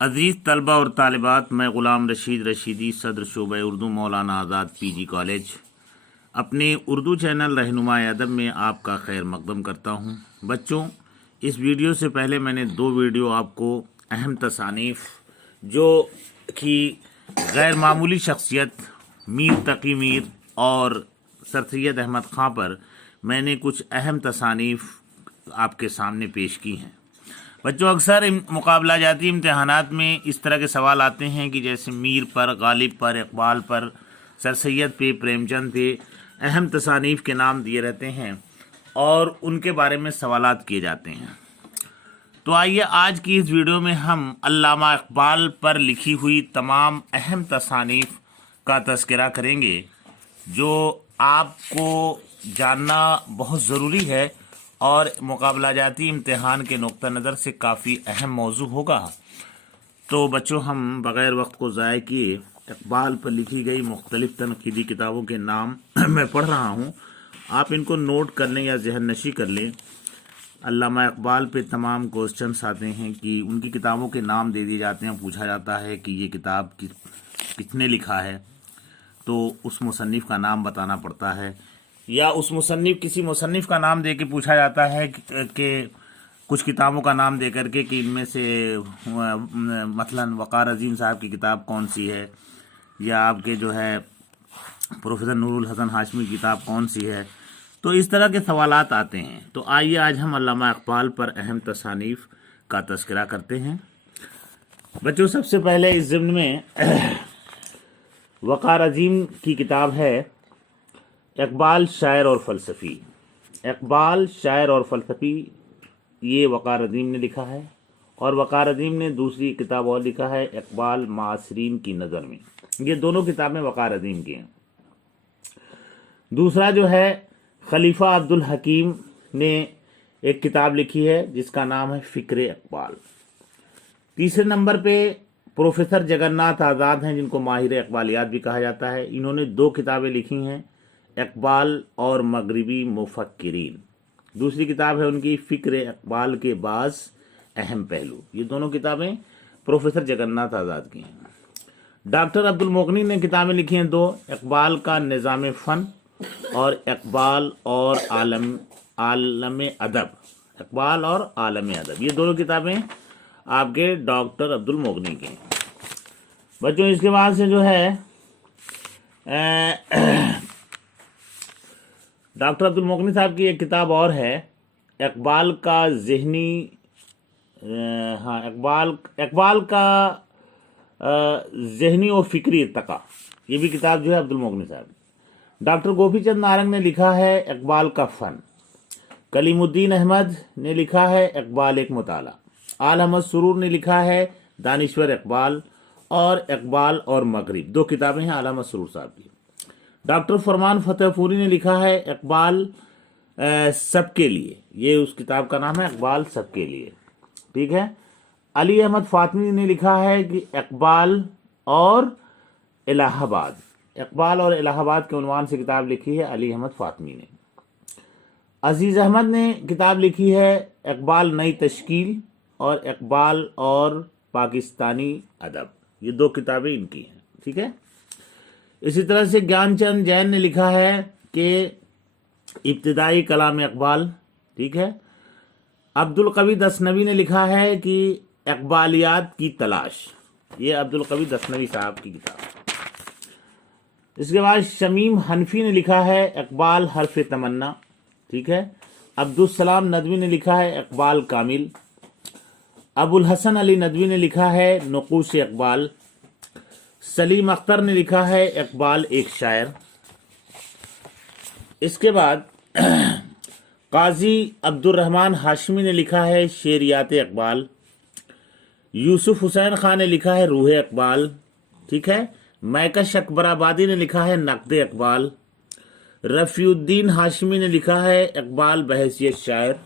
अज़ीज़ तलबा और तालिबात, मैं ग़ुलाम रशीद रशीदी, सदर शोबा उर्दू मौलाना आज़ाद पीजी कॉलेज, अपने उर्दू चैनल रहनुमा अदब में आपका खैर मक़दम करता हूँ। बच्चों, इस वीडियो से पहले मैंने दो वीडियो आपको अहम तसानीफ़ जो कि गैर मामूली शख्सियत मीर तकी मीर और सर सैयद अहमद ख़ां पर मैंने कुछ अहम तसानीफ़ आपके सामने पेश की हैं। बच्चों, अक्सर मुकाबला जाती इम्तहानात में इस तरह के सवाल आते हैं कि जैसे मीर पर, गालिब पर, इकबाल पर, सर सैयद पे, प्रेमचंद पे अहम तसानीफ़ के नाम दिए रहते हैं और उनके बारे में सवालात किए जाते हैं। तो आइए आज की इस वीडियो में हम अल्लामा इकबाल पर लिखी हुई तमाम अहम तसानीफ़ का तज़किरा करेंगे जो आपको जानना बहुत ज़रूरी है और मुकाबला जाती इम्तिहान के नुक्ता नज़र से काफ़ी अहम मौजू होगा। तो बच्चों, हम बग़ैर वक्त को ज़ाय किए इकबाल पर लिखी गई मुख्तलिफ़ तनक़ीदी किताबों के नाम मैं पढ़ रहा हूँ, आप इनको नोट कर लें या ज़हन नशी कर लें। अल्लामा इकबाल पे तमाम क्वेश्चंस आते हैं कि उनकी किताबों के नाम दे दिए जाते हैं, पूछा जाता है कि ये किताब किसने लिखा है, तो उस मुसन्निफ़ का नाम बताना पड़ता है, या उस मुसन्निफ़ किसी मुसन्निफ़ का नाम दे के पूछा जाता है कि कुछ किताबों का नाम दे करके कि इनमें से मसलन वक़ार अज़ीम साहब की किताब कौन सी है, या आपके जो है प्रोफेसर नूरुल हसन हाशमी की किताब कौन सी है। तो इस तरह के सवालात आते हैं। तो आइए आज हम अल्लामा इकबाल पर अहम तसानीफ़ का तज़किरा करते हैं। बच्चों, सबसे पहले इस ज़िम्न में वक़ार अज़ीम की किताब है इकबाल शायर और फ़लसफ़ी। इकबाल शायर और फ़लसफ़ी ये वक़ार अज़ीम ने लिखा है, और वक़ार अज़ीम ने दूसरी किताब और लिखा है इकबाल मासरीन की नज़र में। ये दोनों किताबें वक़ार अज़ीम की हैं। दूसरा जो है खलीफा अब्दुल हकीम ने एक किताब लिखी है जिसका नाम है फ़िक्र इकबाल। तीसरे नंबर पे प्रोफेसर जगन्नाथ आज़ाद हैं, जिनको माहिर इकबालियात भी कहा जाता है। इन्होंने दो किताबें लिखी हैं, इकबाल और मगरिबी मुफक्किरीन। दूसरी किताब है उनकी फ़िक्र इकबाल के बाज़ अहम पहलू। ये दोनों किताबें प्रोफेसर जगन्नाथ आज़ाद की हैं। डॉक्टर अब्दुल मोगनी ने किताबें लिखी हैं दो, इकबाल का निज़ाम फ़न और इकबाल और आलम अदब। इकबाल और आलम अदब, ये दोनों किताबें आपके डॉक्टर अब्दुल मोगनी की हैं। बच्चों, इसके बाद से जो है डॉक्टर अब्दुल मोगनी साहब की एक किताब और है इकबाल का ज़हनी इकबाल का ज़हनी और फ़िक्री इर्तका। ये भी किताब जो है अब्दुल मोगनी साहब। डॉक्टर गोपीचंद नारंग ने लिखा है इकबाल का फ़न। कलीमुद्दीन अहमद ने लिखा है इकबाल एक मुताला। आल अहमद सुरूर ने लिखा है दानिश्वर इकबाल और इकबाल और मगरिब। दो किताबें हैं आल अहमद सुरूर साहब की। डॉक्टर फरमान फतेहपुरी ने लिखा है इकबाल सबके लिए। ये उस किताब का नाम है इकबाल सबके लिए, ठीक है। अली अहमद फातमी ने लिखा है कि इकबाल और इलाहाबाद। इकबाल और इलाहाबाद के उन्वान से किताब लिखी है अली अहमद फातमी ने। अजीज़ अहमद ने किताब लिखी है इकबाल नई तश्कील और इकबाल और पाकिस्तानी अदब। ये दो किताबें इनकी हैं, ठीक है। इसी तरह से ज्ञानचंद जैन ने लिखा है कि इब्तिदाई कलाम इकबाल, ठीक है। अब्दुल कवी दसनवी ने लिखा है कि इकबालियात की तलाश। ये अब्दुल कवी दसनवी साहब की किताब। इसके बाद शमीम हनफी ने लिखा है इकबाल हर्फ तमन्ना, ठीक है। अब्दुल सलाम नदवी ने लिखा है इकबाल कामिल। अबुल हसन अली नदवी ने लिखा है नुकूश इकबाल। सलीम अख्तर ने लिखा है इकबाल एक शायर। इसके बाद काजी अब्दुर्रहमान हाशमी ने लिखा है शेरियात इकबाल। यूसुफ हुसैन खान ने लिखा है रूह इकबाल, ठीक है। मैकश अकबराबादी ने लिखा है नक़द इकबाल। रफ़ीउद्दीन हाशमी ने लिखा है इकबाल बहैसियत शायर।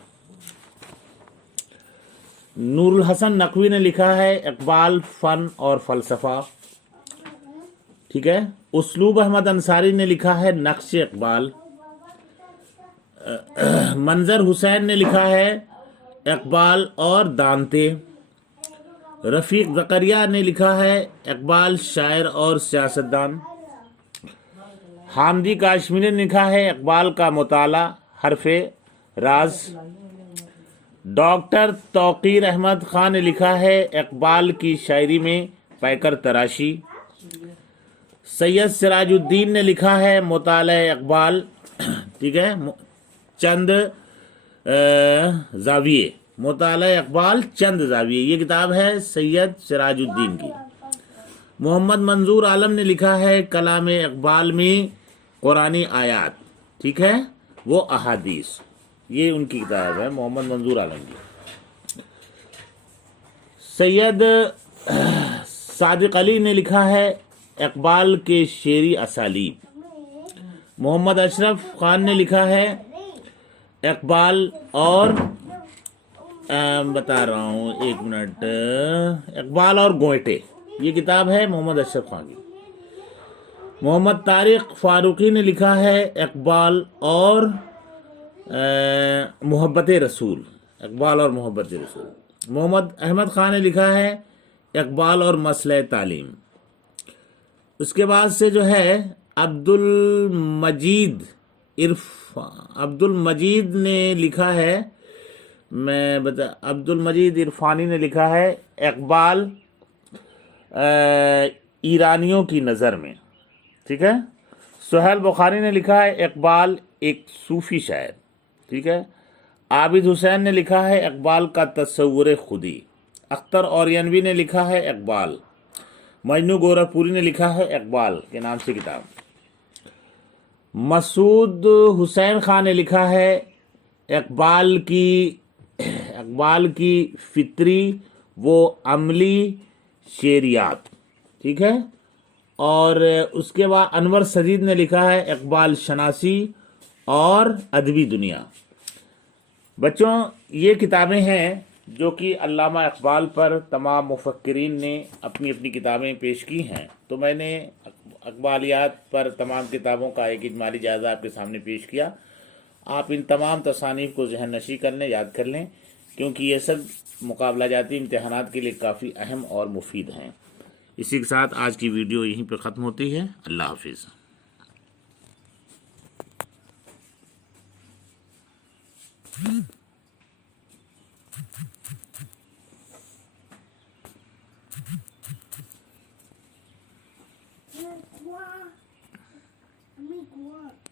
नूरुल हसन नकवी ने लिखा है इकबाल फ़न और फ़लसफ़ा, ठीक है। उसलूब अहमद अंसारी ने लिखा है नक्श इकबाल। मंजर हुसैन ने लिखा है इकबाल और दांते। رفیق زکریا نے لکھا ہے اقبال شاعر اور سیاستدان۔ حامدی کاشمیری نے لکھا ہے اقبال کا مطالعہ حرف راز۔ ڈاکٹر توقیر احمد خان نے لکھا ہے اقبال کی شاعری میں پیکر تراشی۔ سید سراج الدین نے لکھا ہے مطالعہ اقبال، ٹھیک ہے، چند زاویے، مطالعہ اقبال چند زاویے، یہ کتاب ہے سید سراج الدین کی۔ محمد منظور عالم نے لکھا ہے کلام اقبال میں قرآنی آیات، ٹھیک ہے، وہ احادیث، یہ ان کی کتاب ہے محمد منظور عالم کی۔ سید صادق علی نے لکھا ہے اقبال کے شعری اسالیب۔ محمد اشرف خان نے لکھا ہے اقبال اور بتا رہا ہوں ایک منٹ، اقبال اور گوئٹے، یہ کتاب ہے محمد اشرف خان کی۔ محمد طارق فاروقی نے لکھا ہے اقبال اور محبت رسول، اقبال اور محبت رسول۔ محمد احمد خان نے لکھا ہے اقبال اور مسئلہ تعلیم۔ اس کے بعد سے جو ہے عبد المجید نے لکھا ہے، عبد المجید عرفانی نے لکھا ہے اقبال ایرانیوں کی نظر میں، ٹھیک ہے۔ سہیل بخاری نے لکھا ہے اقبال ایک صوفی شاعر، ٹھیک ہے۔ عابد حسین نے لکھا ہے اقبال کا تصور خودی۔ اختر اورینوی نے لکھا ہے اقبال۔ مجنو گورکھپوری نے لکھا ہے اقبال کے نام سے کتاب۔ مسعود حسین خان نے لکھا ہے اقبال کی فطری و عملی شعریات، ٹھیک ہے۔ اور اس کے بعد انور سجید نے لکھا ہے اقبال شناسی اور ادبی دنیا۔ بچوں، یہ کتابیں ہیں جو کہ علامہ اقبال پر تمام مفکرین نے اپنی اپنی کتابیں پیش کی ہیں، تو میں نے اقبالیات پر تمام کتابوں کا ایک اجمالی جائزہ آپ کے سامنے پیش کیا۔ آپ ان تمام تصانیف کو ذہن نشی کر لیں، یاد کر لیں، کیونکہ یہ سب مقابلہ جاتی امتحانات کے لیے کافی اہم اور مفید ہیں۔ اسی کے ساتھ آج کی ویڈیو یہیں پہ ختم ہوتی ہے۔ اللہ حافظ۔ Amigo.